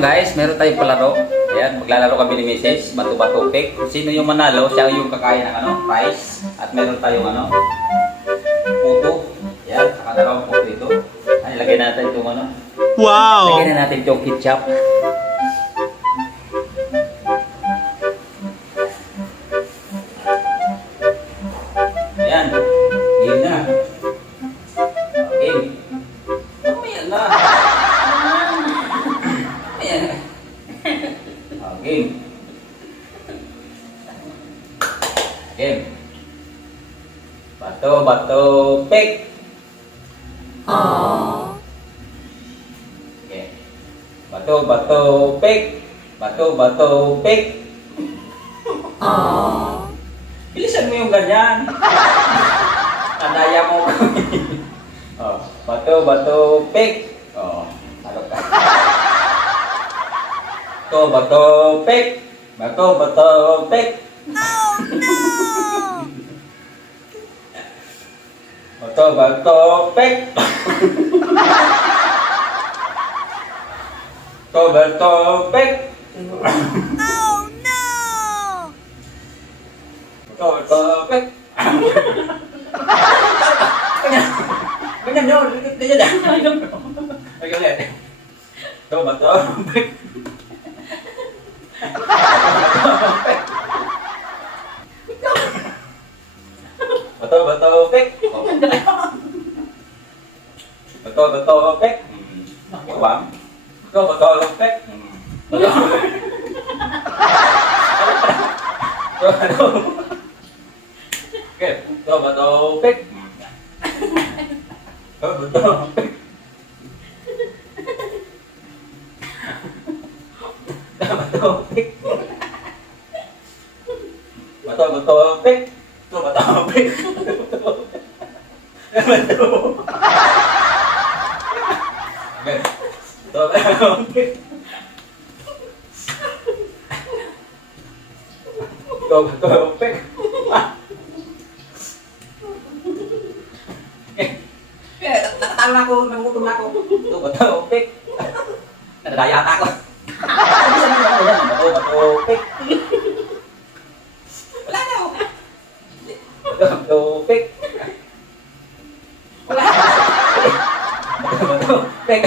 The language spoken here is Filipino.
Guys, meron tayong palaro. Ayan, maglalaro kami ni Mrs. Bato-bato pick. Sino yung manalo, siya yung kakain ng prize. At meron tayong puto. Ayan, saka dalawang puto ito. Ay, lagay natin itong Wow! Lagyan na natin itong ketchup. Ayan, game na. Okay. Mamaya na. Ayan. Game. Game. Bato-bato pick. Okay. Bato-bato pick. Bato-bato pick. Bilisan mo yung ganyan. Tandaya mo. Oh, bato-bato pick. Oh, ano ka? Bato-bato pick. Bato-bato pick. Bato-bato pick. Bato-bato pick. Bato-bato pick. Ganyan yun. Ganyan yan. Ay, ganyan. Bato-bato pick. Bato-bato pick. Bato-bato pick. Bang. Bato-bato pick. Bato-bato. Okay, bato-bato pick. Bato-bato pick. Bato-bato pick. Bato-bato pick. Bato-bato pick. Bato. Okay. Bato-bato pick. Bato-bato pick. Nakatalo na ako, nangutom na ako. Bato-bato pick. Nadadaya ata ako. Bato-bato pick. Wala na ako. Bato-bato pick. Wala. Bato-bato pick.